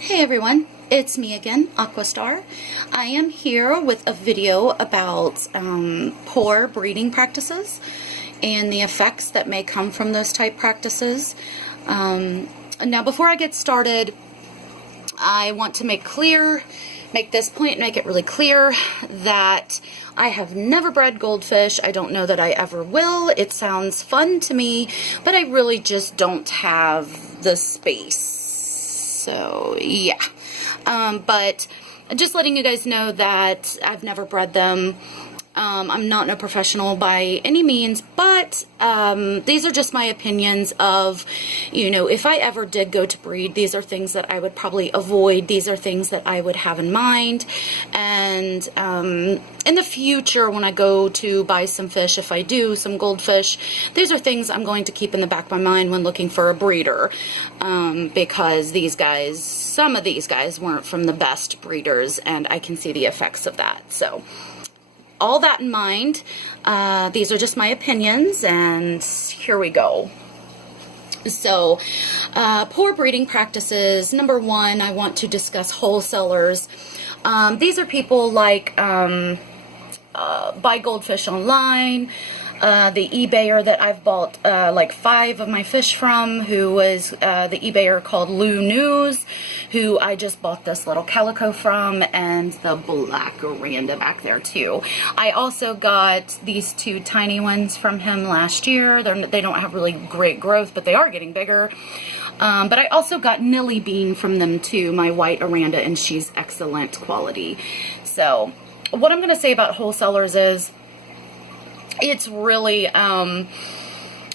Hey everyone, it's me again, Aquastar. I am here with a video about poor breeding practices and the effects that may come from those type practices. Now before I get started, I want to make this point, make it really clear that I have never bred goldfish. I don't know that I ever will. It sounds fun to me, but I really just don't have the space. So yeah, but just letting you guys know that I've never bred them. I'm not no professional by any means, but these are just my opinions of, if I ever did go to breed, these are things that I would probably avoid. These are things that I would have in mind. And in the future, when I go to buy some fish, if I do, some goldfish, these are things I'm going to keep in the back of my mind when looking for a breeder. Because some of these guys weren't from the best breeders, and I can see the effects of that. So all that in mind, these are just my opinions, and here we go. So, poor breeding practices. Number one, I want to discuss wholesalers. These are people like buy goldfish online. The eBayer that I've bought like 5 of my fish from, who was the eBayer called Lou News, who I just bought this little calico from, and the black oranda back there too. I also got these 2 tiny ones from him last year. They don't have really great growth, but they are getting bigger. But I also got Nilly Bean from them too, my white oranda, and she's excellent quality. So what I'm going to say about wholesalers is, it's really,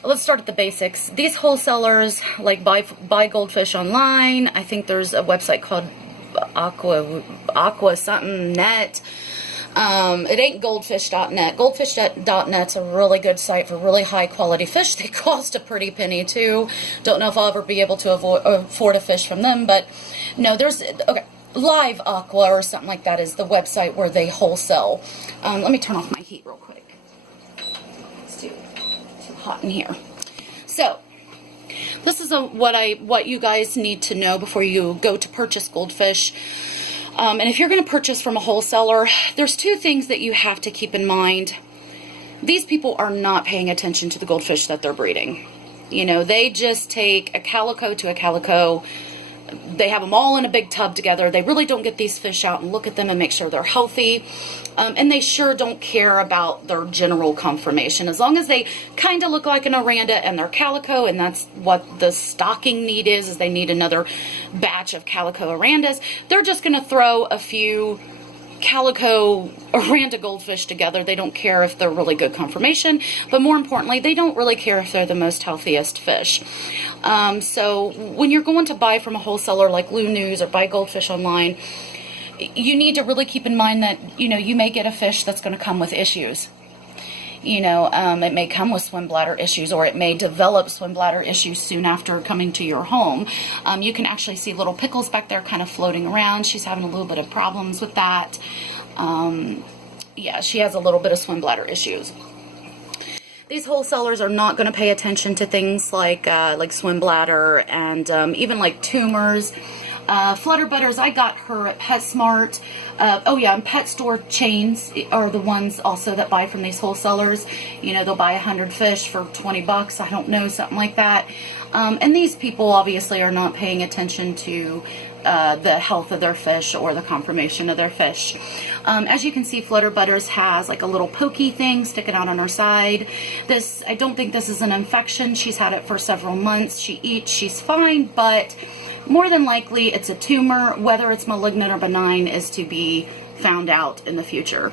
let's start at the basics. These wholesalers, like buy goldfish online. I think there's a website called Aqua something net. It ain't goldfish.net. Goldfish.net's a really good site for really high quality fish. They cost a pretty penny too. Don't know if I'll ever be able to afford a fish from them, but no, okay. Live Aqua or something like that is the website where they wholesale. Let me turn off my heat real quick. Too hot in here. So this is what you guys need to know before you go to purchase goldfish. And if you're going to purchase from a wholesaler, there's 2 things that you have to keep in mind. These people are not paying attention to the goldfish that they're breeding. They just take a calico to a calico. They have them all in a big tub together. They really don't get these fish out and look at them and make sure they're healthy. And they sure don't care about their general conformation. As long as they kind of look like an oranda and they're calico, and that's what the stocking need is they need another batch of calico orandas, they're just going to throw a few calico oranda goldfish together. They don't care if they're really good conformation, but more importantly, they don't really care if they're the most healthiest fish. So when you're going to buy from a wholesaler like Lou News or buy goldfish online, you need to really keep in mind that, you may get a fish that's going to come with issues. It may come with swim bladder issues, or it may develop swim bladder issues soon after coming to your home. You can actually see little pickles back there kind of floating around. She's having a little bit of problems with that. Yeah, she has a little bit of swim bladder issues. These wholesalers are not going to pay attention to things like swim bladder and even like tumors. Flutter butters, I got her at PetSmart. And pet store chains are the ones also that buy from these wholesalers. They'll buy 100 fish for 20 bucks. I don't know, something like that. And these people obviously are not paying attention to the health of their fish or the conformation of their fish. As you can see, Flutter Butters has like a little pokey thing sticking out on her side. I don't think this is an infection. She's had it for several months. She eats, she's fine, but more than likely it's a tumor. Whether it's malignant or benign is to be found out in the future.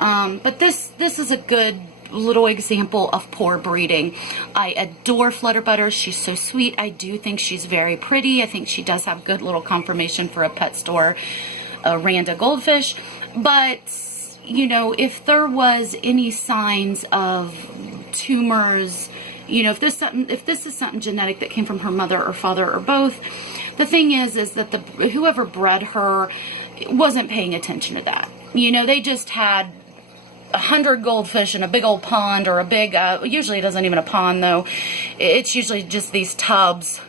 But this is a good little example of poor breeding. I adore Flutter Butters. She's so sweet. I do think she's very pretty. I think she does have good little conformation for a pet store oranda goldfish. But if there was any signs of tumors, if this is something genetic that came from her mother or father or both, the thing is that whoever bred her wasn't paying attention to that. They just had 100 goldfish in a big old pond, or a big, usually it isn't even a pond though. It's usually just these tubs,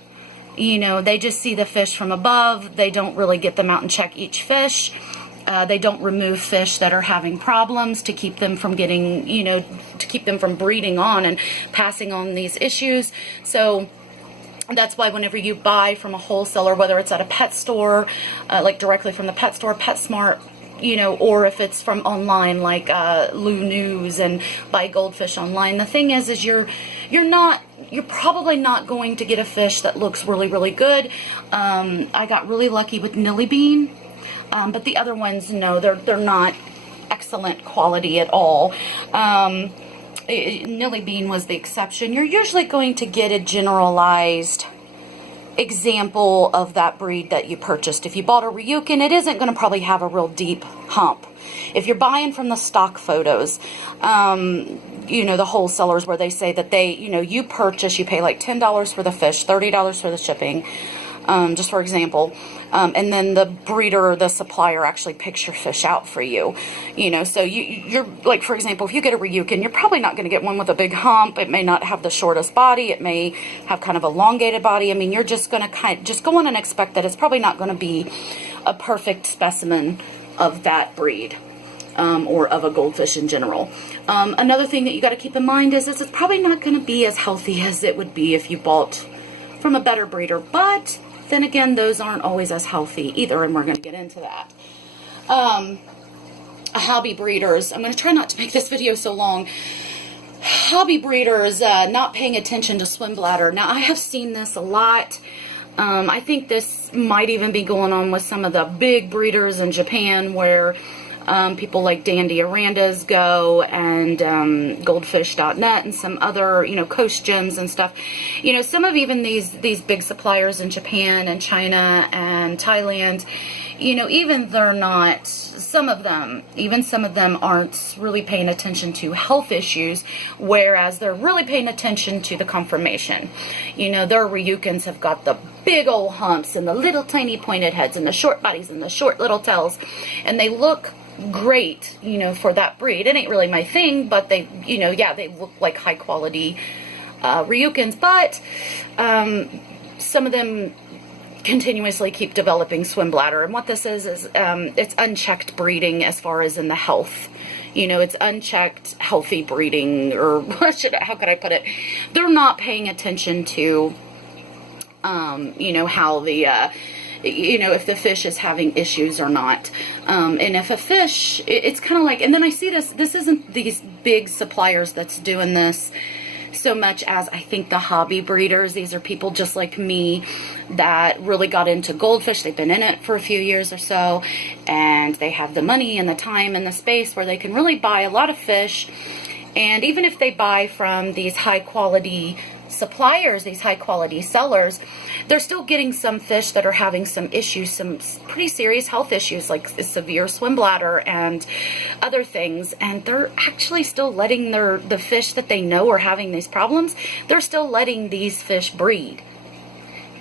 You know, they just see the fish from above. They don't really get them out and check each fish. They don't remove fish that are having problems to keep them from getting, you know, to keep them from breeding on and passing on these issues. So that's why whenever you buy from a wholesaler, whether it's at a pet store, like directly from the pet store, PetSmart, you know, or if it's from online, like Lou News and buy Goldfish online, the thing is you're probably not going to get a fish that looks really, really good. I got really lucky with Nilly Bean. But the other ones, no, they're not excellent quality at all. Nilly Bean was the exception. You're usually going to get a generalized example of that breed that you purchased. If you bought a Ryukin, it isn't going to probably have a real deep hump. If you're buying from the stock photos, you know, the wholesalers where they say that they, you know, you pay like $10 for the fish, $30 for the shipping, just for example, and then the breeder or the supplier actually picks your fish out for you, you know, so you're like, for example, if you get a Ryukin, you're probably not going to get one with a big hump. It may not have the shortest body. It may have kind of elongated body. I mean, you're just going to just go on and expect that it's probably not going to be a perfect specimen of that breed. Or of a goldfish in general. Another thing that you got to keep in mind is it's probably not going to be as healthy as it would be if you bought from a better breeder, but then again, those aren't always as healthy either, and we're going to get into that. Hobby breeders, I'm going to try not to make this video so long. Hobby breeders not paying attention to swim bladder. Now, I have seen this a lot. I think this might even be going on with some of the big breeders in Japan, where people like Dandy Arandas go, and Goldfish.net and some other, you know, Coast Gems and stuff. You know, some of even these big suppliers in Japan and China and Thailand, you know, even they're not, some of them aren't really paying attention to health issues, whereas they're really paying attention to the conformation. You know, their Ryukins have got the big old humps and the little tiny pointed heads and the short bodies and the short little tails, and they look great, you know, for that breed. It ain't really my thing, but they, you know, yeah, they look like high quality Ryukins, but some of them continuously keep developing swim bladder, and what this is it's unchecked breeding as far as in the health. You know, it's unchecked healthy breeding, or how could I put it? They're not paying attention to you know, how the you know, if the fish is having issues or not. And if a fish, it's kind of like, and then I see this isn't these big suppliers that's doing this so much as I think the hobby breeders. These are people just like me that really got into goldfish. They've been in it for a few years or so, and they have the money and the time and the space where they can really buy a lot of fish. And even if they buy from these high quality suppliers, these high quality sellers, they're still getting some fish that are having some issues, some pretty serious health issues, like severe swim bladder and other things, and they're actually still letting the fish that they know are having these problems, they're still letting these fish breed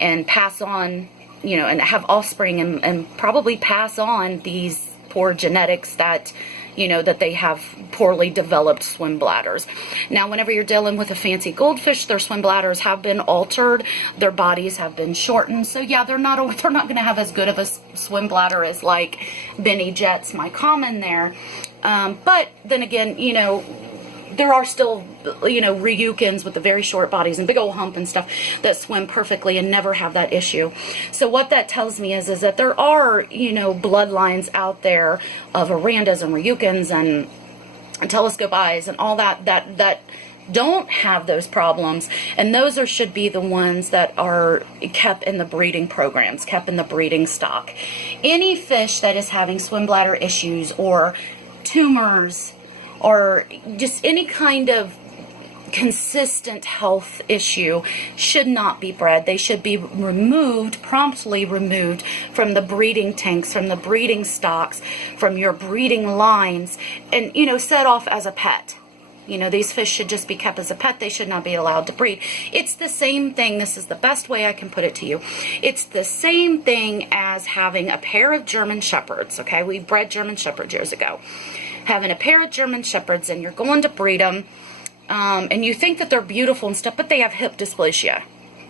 and pass on, you know, and have offspring, and probably pass on these poor genetics that, you know, that they have poorly developed swim bladders. Now, whenever you're dealing with a fancy goldfish, their swim bladders have been altered, their bodies have been shortened, so yeah, they're not going to have as good of a swim bladder as like Benny Jet's My Common there. But then again, you know, there are still, you know, Ryukins with the very short bodies and big old hump and stuff that swim perfectly and never have that issue. So what that tells me is that there are, you know, bloodlines out there of Arandas and Ryukins and telescope eyes and all that don't have those problems, and those should be the ones that are kept in the breeding programs, kept in the breeding stock. Any fish that is having swim bladder issues or tumors or just any kind of consistent health issue should not be bred. They should be removed, promptly removed from the breeding tanks, from the breeding stocks, from your breeding lines, and, you know, set off as a pet. You know, these fish should just be kept as a pet. They should not be allowed to breed. It's the same thing. This is the best way I can put it to you. It's the same thing as having a pair of German Shepherds, okay? We bred German Shepherds years ago. Having a pair of German Shepherds, and you're going to breed them, and you think that they're beautiful and stuff, but they have hip dysplasia.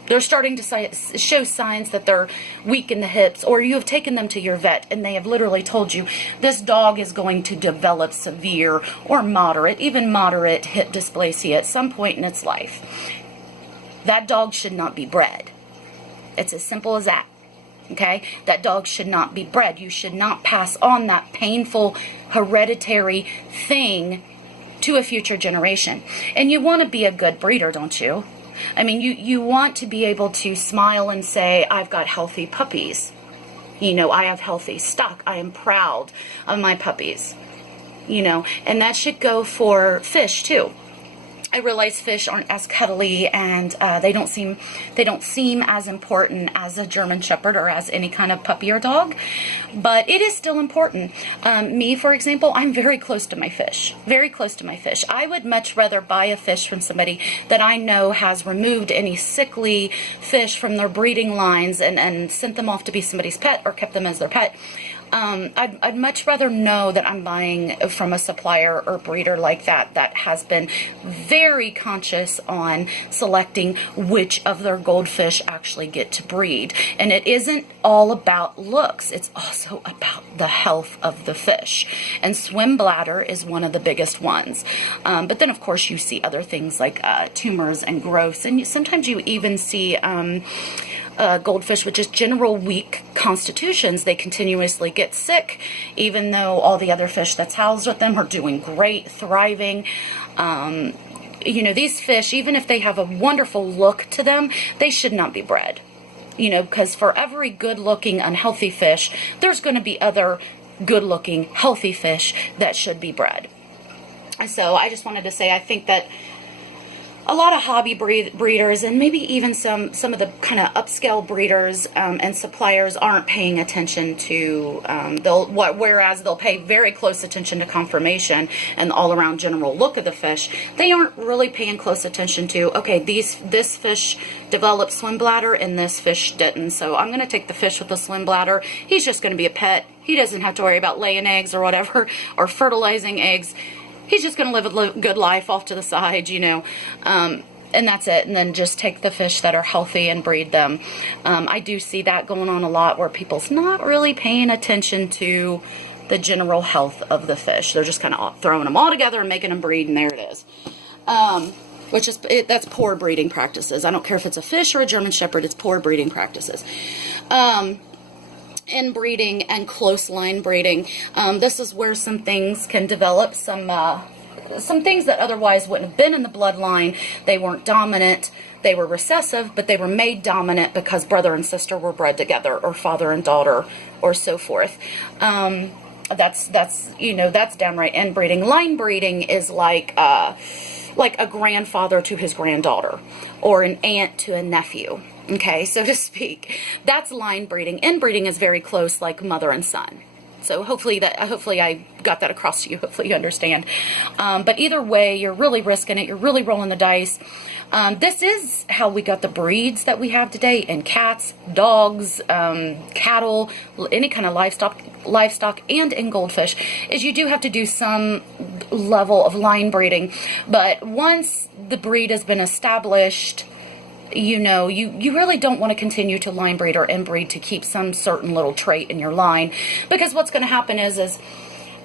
They're starting to show signs that they're weak in the hips, or you have taken them to your vet and they have literally told you this dog is going to develop severe or moderate, even moderate hip dysplasia at some point in its life. That dog should not be bred. It's as simple as that. Okay? That dog should not be bred. You should not pass on that painful hereditary thing to a future generation. And you want to be a good breeder, don't you? I mean, you want to be able to smile and say, I've got healthy puppies. You know, I have healthy stock. I am proud of my puppies. You know, and that should go for fish too. I realize fish aren't as cuddly, and they don't seem as important as a German Shepherd or as any kind of puppy or dog, but it is still important. Me, for example, I'm very close to my fish. Very close to my fish. I would much rather buy a fish from somebody that I know has removed any sickly fish from their breeding lines and sent them off to be somebody's pet or kept them as their pet. I'd much rather know that I'm buying from a supplier or breeder like that has been very conscious on selecting which of their goldfish actually get to breed. And it isn't all about looks. It's also about the health of the fish. And swim bladder is one of the biggest ones. But then, of course, you see other things like tumors and growths. And sometimes you even see goldfish with just general weak constitutions. They continuously get sick, even though all the other fish that's housed with them are doing great, thriving. You know, these fish, even if they have a wonderful look to them, they should not be bred. You know, because for every good-looking, unhealthy fish, there's going to be other good-looking, healthy fish that should be bred. So I just wanted to say, I think that a lot of hobby breeders and maybe even some of the kind of upscale breeders and suppliers aren't paying attention to, whereas they'll pay very close attention to conformation and the all-around general look of the fish, they aren't really paying close attention to, okay, this fish developed swim bladder and this fish didn't, so I'm going to take the fish with the swim bladder. He's just going to be a pet. He doesn't have to worry about laying eggs or whatever, or fertilizing eggs. He's just going to live a good life off to the side, you know, and that's it. And then just take the fish that are healthy and breed them. I do see that going on a lot where people's not really paying attention to the general health of the fish. They're just kind of throwing them all together and making them breed, and there it is. That's poor breeding practices. I don't care if it's a fish or a German Shepherd, it's poor breeding practices. Inbreeding and close line breeding. This is where some things can develop, some things that otherwise wouldn't have been in the bloodline. They weren't dominant, they were recessive, but they were made dominant because brother and sister were bred together, or father and daughter, or so forth. That's downright inbreeding. Line breeding is like a grandfather to his granddaughter, or an aunt to a nephew. Okay, so to speak. That's line breeding. Inbreeding is very close, like mother and son. So hopefully I got that across to you. Hopefully you understand. But either way, you're really risking it. You're really rolling the dice. This is how we got the breeds that we have today in cats, dogs, cattle, any kind of livestock, and in goldfish, is you do have to do some level of line breeding. But once the breed has been established, you know, you really don't want to continue to line breed or inbreed to keep some certain little trait in your line, because what's going to happen is,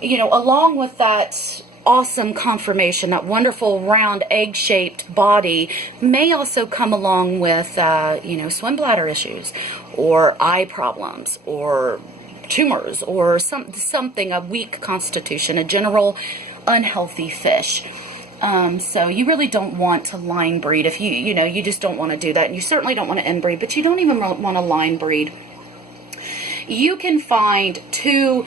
you know, along with that awesome conformation, that wonderful round egg-shaped body, may also come along with, swim bladder issues, or eye problems, or tumors, or something, a weak constitution, a general unhealthy fish. So you really don't want to line breed if you just don't want to do that. And you certainly don't want to inbreed, but you don't even want to line breed. You can find two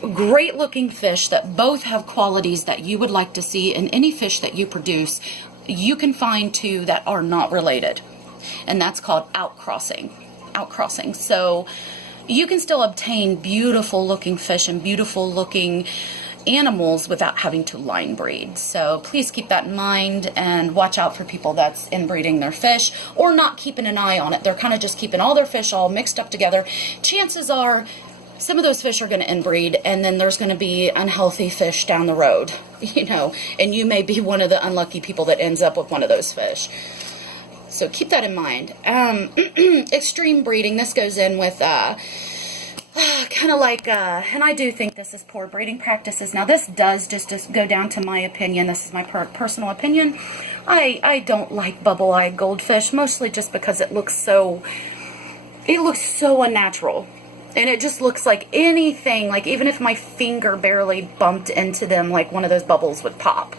great looking fish that both have qualities that you would like to see in any fish that you produce. You can find two that are not related, and that's called outcrossing. So you can still obtain beautiful looking fish and beautiful looking animals without having to line breed. So please keep that in mind and watch out for people that's inbreeding their fish or not keeping an eye on it. They're kind of just keeping all their fish all mixed up together. Chances are some of those fish are going to inbreed, and then there's going to be unhealthy fish down the road, and you may be one of the unlucky people that ends up with one of those fish. So keep that in mind. Extreme breeding, this goes in with kind of like, and I do think this is poor breeding practices. Now, this does just go down to my opinion. This is my personal opinion. I don't like bubble-eyed goldfish, mostly just because it looks so unnatural. And it just looks like anything, like even if my finger barely bumped into them, like one of those bubbles would pop.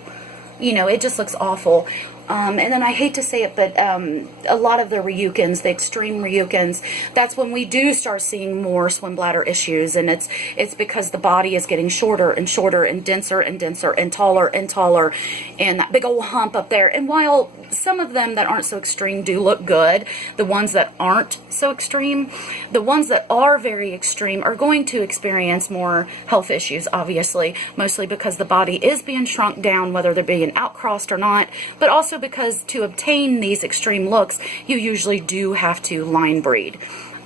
You know, it just looks awful. And then I hate to say it, but a lot of the Ryukins, the extreme Ryukins, that's when we do start seeing more swim bladder issues. And it's because the body is getting shorter and shorter and denser and denser and taller and taller, and that big old hump up there. And while some of them that aren't so extreme do look good, the ones that aren't so extreme, the ones that are very extreme are going to experience more health issues, obviously, mostly because the body is being shrunk down, whether they're being outcrossed or not, but also because to obtain these extreme looks, you usually do have to line breed.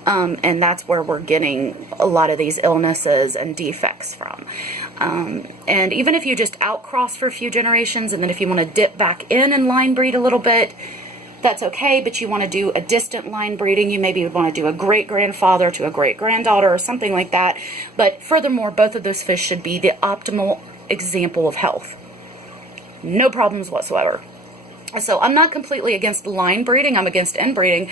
And that's where we're getting a lot of these illnesses and defects from. And even if you just outcross for a few generations, and then if you want to dip back in and line breed a little bit, that's okay, but you want to do a distant line breeding, you maybe would want to do a great-grandfather to a great-granddaughter or something like that. But furthermore, both of those fish should be the optimal example of health. No problems whatsoever. So I'm not completely against line breeding. I'm against inbreeding.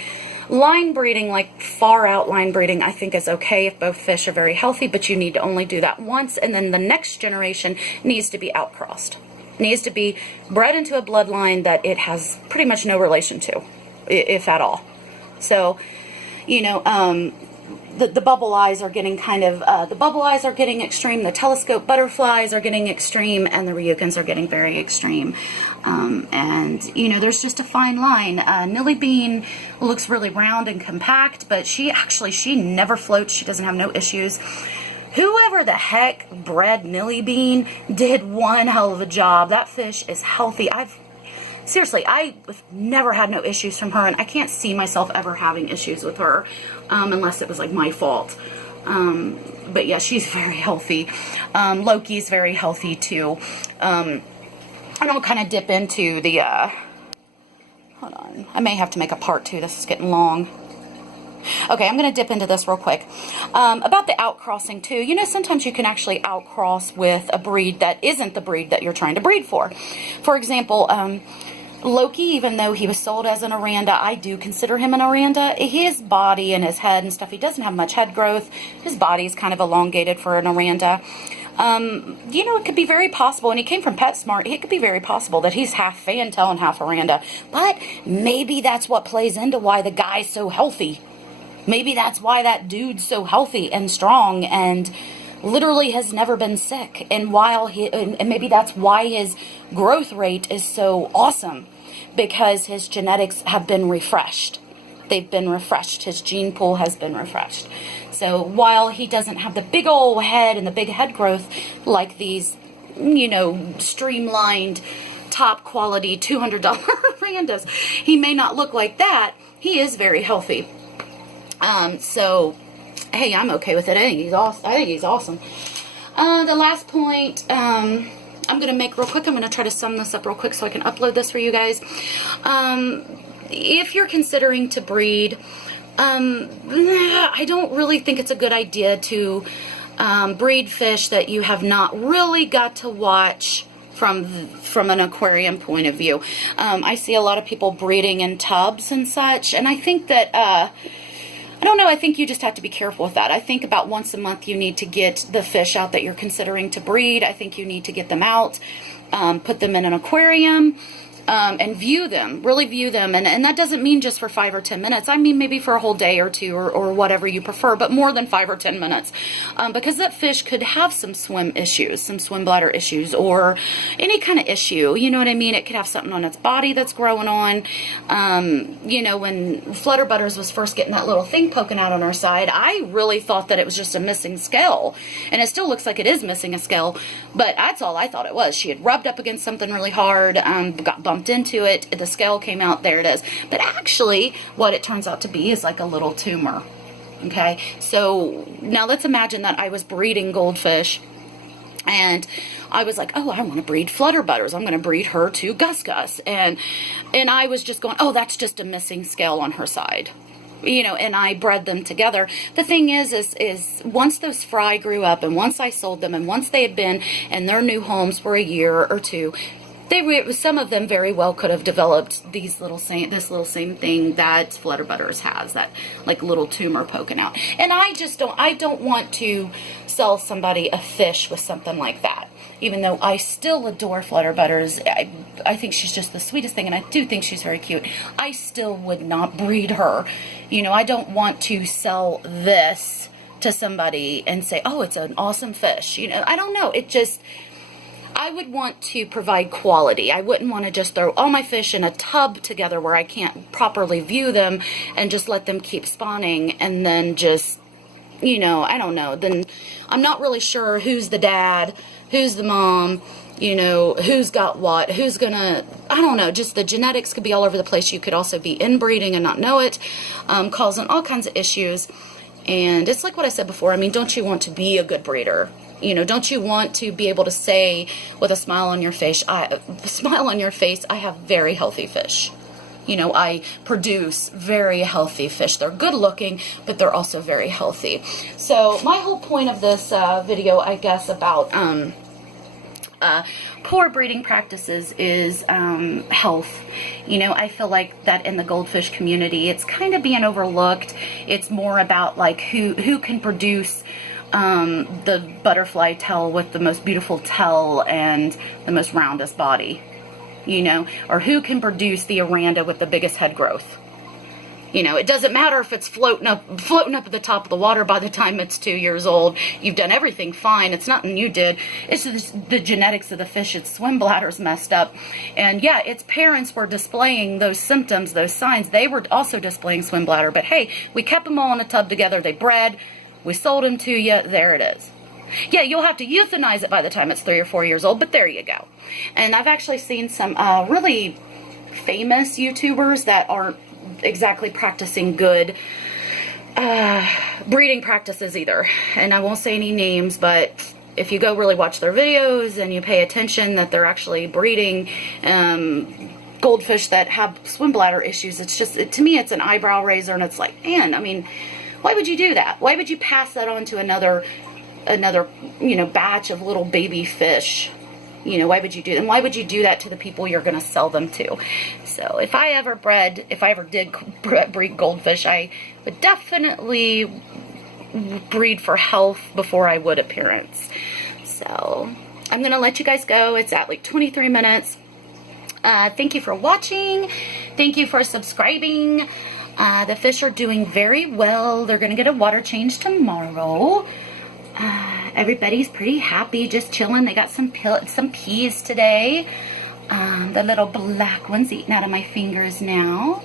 Line breeding, like far out line breeding, I think is okay if both fish are very healthy, but you need to only do that once, and then the next generation needs to be outcrossed. Needs to be bred into a bloodline that it has pretty much no relation to, if at all. So, you know, the bubble eyes are getting kind of, the bubble eyes are getting extreme, the telescope butterflies are getting extreme, and the Ryukins are getting very extreme. And, you know, there's just a fine line. Nilly Bean looks really round and compact, but she never floats. She doesn't have no issues. Whoever the heck bred Nilly Bean did one hell of a job. That fish is healthy. Seriously, I've never had no issues from her, and I can't see myself ever having issues with her, unless it was like my fault. But yeah, she's very healthy. Loki's very healthy too. And I'll kind of dip into the, hold on, I may have to make a part 2. This is getting long. Okay, I'm going to dip into this real quick. About the outcrossing too, you know, sometimes you can actually outcross with a breed that isn't the breed that you're trying to breed for. For example, Loki, even though he was sold as an Aranda, I do consider him an Aranda. His body and his head and stuff, he doesn't have much head growth. His body's kind of elongated for an Aranda. You know, it could be very possible, and he came from PetSmart, it could be very possible that he's half Fantail and half Aranda. But maybe that's what plays into why the guy's so healthy. Maybe that's why that dude's so healthy and strong and literally has never been sick. And maybe that's why his growth rate is so awesome, because his genetics have been refreshed. They've been refreshed. His gene pool has been refreshed. So while he doesn't have the big old head and the big head growth like these, you know, streamlined, top quality $200 Arandas, he may not look like that. He is very healthy. So, hey, I'm okay with it. I think he's awesome. The last point, I'm going to make real quick. I'm going to try to sum this up real quick so I can upload this for you guys. If you're considering to breed, I don't really think it's a good idea to breed fish that you have not really got to watch from an aquarium point of view. I see a lot of people breeding in tubs and such, and I think that, I don't know, I think you just have to be careful with that. I think about once a month you need to get the fish out that you're considering to breed. I think you need to get them out, put them in an aquarium, and view them, really view them. And that doesn't mean just for 5 or 10 minutes. I mean maybe for a whole day or two or whatever you prefer, but more than 5 or 10 minutes. Because that fish could have some swim issues, some swim bladder issues, or any kind of issue. You know what I mean? It could have something on its body that's growing on. You know, when Flutterbutters was first getting that little thing poking out on her side, I really thought that it was just a missing scale. And it still looks like it is missing a scale, but that's all I thought it was. She had rubbed up against something really hard, got bumped into it, the scale came out, there it is. But actually, what it turns out to be is like a little tumor. Okay, so now let's imagine that I was breeding goldfish And I was like, oh, I want to breed flutterbutters. I'm going to breed her to Gus Gus. And I was just going, oh, that's just a missing scale on her side. You know, and I bred them together. The thing is once those fry grew up, and once I sold them, and once they had been in their new homes for a year or two, some of them very well could have developed this little same thing that Flutterbutters has, that like little tumor poking out. And I don't want to sell somebody a fish with something like that. Even though I still adore Flutterbutters, I think she's just the sweetest thing, and I do think she's very cute. I still would not breed her. You know, I don't want to sell this to somebody and say, oh, it's an awesome fish. You know, I don't know. I would want to provide quality. I wouldn't want to just throw all my fish in a tub together where I can't properly view them and just let them keep spawning and then just, you know, I don't know. Then I'm not really sure who's the dad, who's the mom, you know, who's got what, who's gonna, I don't know, just the genetics could be all over the place. You could also be inbreeding and not know it, causing all kinds of issues. And it's like what I said before. I mean, don't you want to be a good breeder? You know, don't you want to be able to say with a smile on your face, I have very healthy fish. You know, I produce very healthy fish. They're good looking, but they're also very healthy. So my whole point of this video, I guess, about poor breeding practices is health. You know, I feel like that in the goldfish community, it's kind of being overlooked. It's more about like who can produce the butterfly tail with the most beautiful tail and the most roundest body, you know, or who can produce the Aranda with the biggest head growth. You know, it doesn't matter if it's floating up at the top of the water by the time it's 2 years old. You've done everything fine. It's nothing you did. It's the genetics of the fish. Its swim bladder's messed up. And yeah, its parents were displaying those symptoms, those signs. They were also displaying swim bladder. But hey, we kept them all in a tub together. They bred. We sold them to you. There it is. Yeah, you'll have to euthanize it by the time it's 3 or 4 years old, but there you go. And I've actually seen some really famous YouTubers that aren't exactly practicing good breeding practices either. And I won't say any names, but if you go really watch their videos and you pay attention that they're actually breeding goldfish that have swim bladder issues, it's just, to me, it's an eyebrow raiser, and it's like, man, I mean, why would you do that? Why would you pass that on to another, you know, batch of little baby fish? You know, why would you do that? And why would you do that to the people you're going to sell them to? So if I ever did breed goldfish, I would definitely breed for health before I would appearance. So I'm going to let you guys go. It's at like 23 minutes. Thank you for watching. Thank you for subscribing. The fish are doing very well. They're going to get a water change tomorrow. Everybody's pretty happy, just chilling. They got some peas today. The little black one's eating out of my fingers now.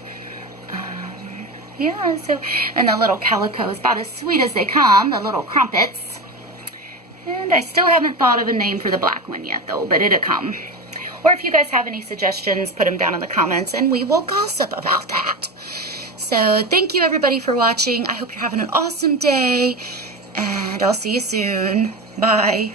Yeah, so, and the little calico is about as sweet as they come, the little crumpets. And I still haven't thought of a name for the black one yet, though, but it'll come. Or if you guys have any suggestions, put them down in the comments, and we will gossip about that. So thank you, everybody, for watching. I hope you're having an awesome day. And I'll see you soon. Bye.